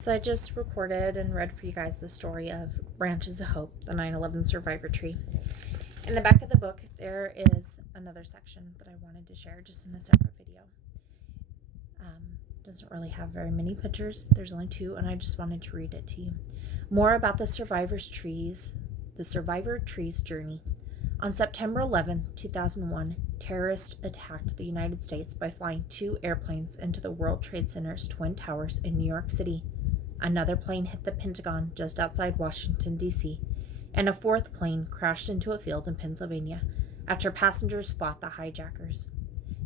So I just recorded and read for you guys the story of Branches of Hope, the 9/11 survivor tree. In the back of the book, there is another section that I wanted to share just in a separate video. Doesn't really have very many pictures. There's only 2, and I just wanted to read it to you. More about the survivor tree's journey. On September 11, 2001, terrorists attacked the United States by flying 2 airplanes into the World Trade Center's Twin Towers in New York City. Another plane hit the Pentagon just outside Washington, D.C., and a 4th plane crashed into a field in Pennsylvania after passengers fought the hijackers.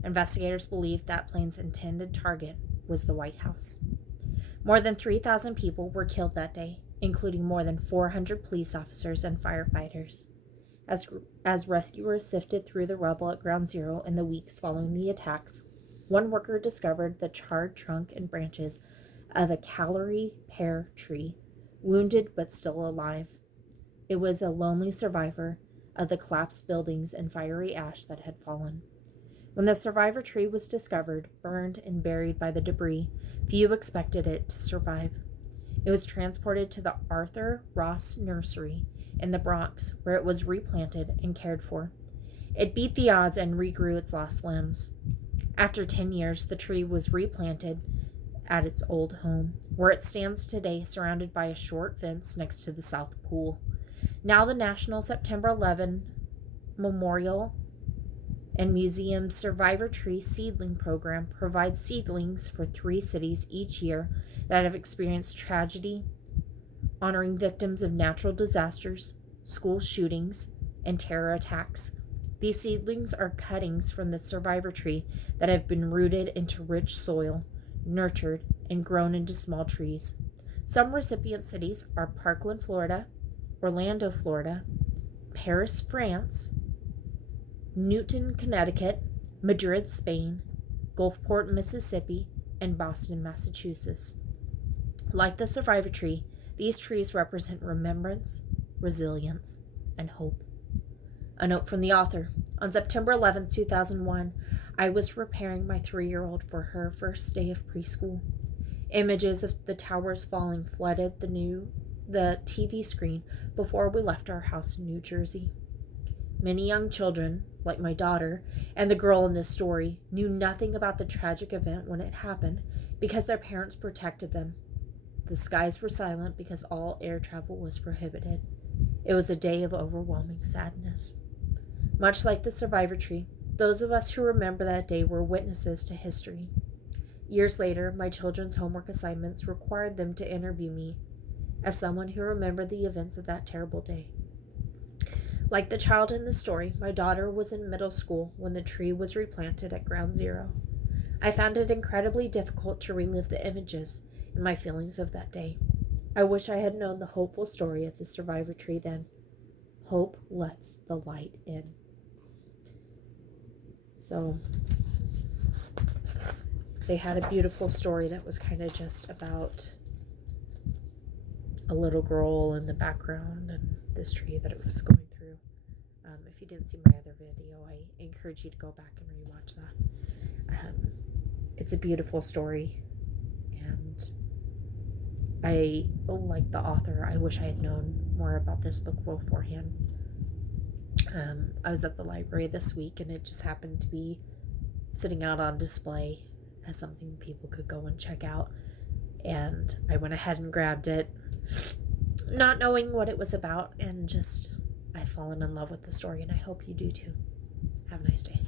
Investigators believe that plane's intended target was the White House. More than 3,000 people were killed that day, including more than 400 police officers and firefighters. As rescuers sifted through the rubble at Ground Zero in the weeks following the attacks, one worker discovered the charred trunk and branches of a Callery pear tree, wounded but still alive. It was a lonely survivor of the collapsed buildings and fiery ash that had fallen. When the survivor tree was discovered, burned and buried by the debris, few expected it to survive. It was transported to the Arthur Ross Nursery in the Bronx, where it was replanted and cared for. It beat the odds and regrew its lost limbs. After 10 years, the tree was replanted at its old home, where it stands today, surrounded by a short fence next to the South Pool. Now the National September 11 Memorial and Museum Survivor Tree Seedling Program provides seedlings for 3 cities each year that have experienced tragedy, honoring victims of natural disasters, school shootings, and terror attacks. These seedlings are cuttings from the survivor tree that have been rooted into rich soil, nurtured, and grown into small trees. Some recipient cities are Parkland, Florida, Orlando, Florida, Paris, France, Newton, Connecticut, Madrid, Spain, Gulfport, Mississippi, and Boston, Massachusetts. Like the survivor tree, these trees represent remembrance, resilience, and hope. A note from the author. On September 11, 2001, I was preparing my 3-year-old for her first day of preschool. Images of the towers falling flooded the TV screen before we left our house in New Jersey. Many young children, like my daughter and the girl in this story, knew nothing about the tragic event when it happened because their parents protected them. The skies were silent because all air travel was prohibited. It was a day of overwhelming sadness. Much like the survivor tree, those of us who remember that day were witnesses to history. Years later, my children's homework assignments required them to interview me as someone who remembered the events of that terrible day. Like the child in the story, my daughter was in middle school when the tree was replanted at Ground Zero. I found it incredibly difficult to relive the images and my feelings of that day. I wish I had known the hopeful story of the survivor tree then. Hope lets the light in. So they had a beautiful story that was kind of just about a little girl in the background and this tree that it was going through. If you didn't see my other video, I encourage you to go back and rewatch that. It's a beautiful story, and I like the author. I wish I had known more about this book beforehand. I was at the library this week, and it just happened to be sitting out on display as something people could go and check out, and I went ahead and grabbed it, not knowing what it was about, and I've fallen in love with the story, and I hope you do too. Have a nice day.